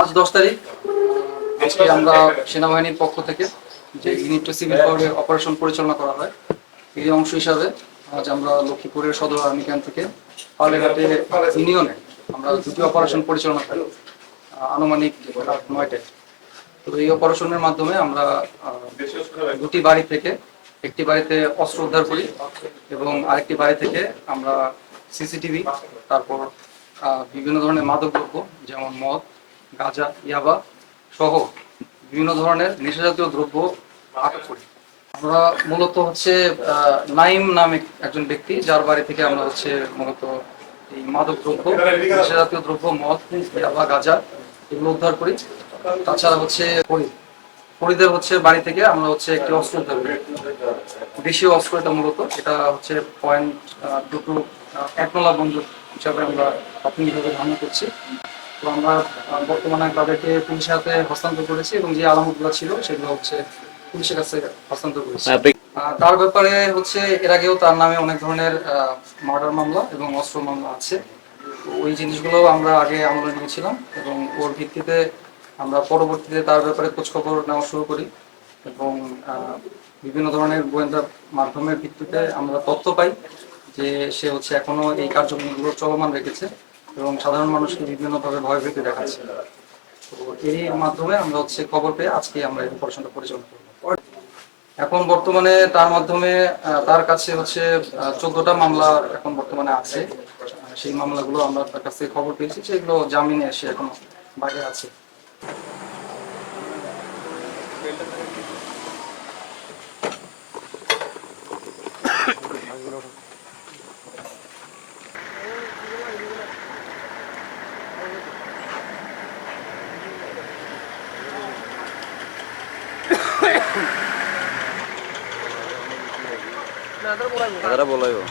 আজ দশ তারিখ। আজকে আমরা সেনাবাহিনীর পক্ষ থেকে যে ইউনিট সিভিল পাওয়ারের অপারেশন পরিচালনা করা হয়, এই অংশ হিসাবে আজ আমরা লক্ষ্মীপুরের সদর আর্মি ক্যাম্প থেকে পালেঘাটে ইউনিয়নে আমরা দুটি অপারেশন পরিচালনা করি আনুমানিক নয়টায়। তো এই অপারেশনের মাধ্যমে আমরা দুটি বাড়ি থেকে, একটি বাড়িতে অস্ত্র উদ্ধার করি এবং আরেকটি বাড়ি থেকে আমরা সিসিটিভি, তারপর বিভিন্ন ধরনের মাদকদ্রব্য, যেমন মদ, গাঁজা, ইয়াবা সহ বিভিন্ন ধরনের নেশাজাতীয় দ্রব্য আটক করি। আমরা মূলত হচ্ছে নাইম নামে একজন ব্যক্তি, যার বাড়ি থেকে আমরা হচ্ছে মূলত এই মাদক দ্রব্য নেশাজাতীয় দ্রব্য, মদ, ইয়াবা, গাঁজা এগুলো উদ্ধার করি। তাছাড়া হচ্ছে ফরিদের হচ্ছে বাড়ি থেকে আমরা হচ্ছে একটি অস্ত্র উদ্ধার করি। দেশীয় অস্ত্র এটা মূলত এটা হচ্ছে পয়েন্ট দুটো একনলা বন্দুক হিসাবে আমরা প্রাথমিকভাবে ধারণা করছি। তো আমরা বর্তমানে তাদেরকে পুলিশের হাতে হস্তান্তর করেছি এবং যে আলামতগুলো ছিল সেগুলো হচ্ছে পুলিশের কাছে হস্তান্তর করেছি। তার ব্যাপারে হচ্ছে এর আগেও তার নামে অনেক ধরনের মার্ডার মামলা এবং অস্ত্র মামলা আছে। ওই জিনিসগুলো আমরা আগে আমলে নিয়েছিলাম এবং ওর ভিত্তিতে আমরা পরবর্তীতে তার ব্যাপারে খোঁজখবর নেওয়া শুরু করি এবং বিভিন্ন ধরনের গোয়েন্দা মাধ্যমের ভিত্তিতে আমরা তথ্য পাই যে সে হচ্ছে এখনও এই কার্যক্রমগুলো চলমান রেখেছে এবং সাধারণ মানুষকে বিভিন্নভাবে ভয়ভীতি দেখাচ্ছে। তো এই মাধ্যমে আমরা হচ্ছে খবর পেয়ে আজকে আমরা এই অপারেশনটা পরিচালনা করব। এখন বর্তমানে তার মাধ্যমে তার কাছে হচ্ছে চোদ্দটা মামলা এখন বর্তমানে আছে। সেই মামলাগুলো আমরা তার কাছ থেকে খবর পেয়েছি, সেগুলো জামিনে এসে এখনও বাইরে আছে। Ada bola yuk.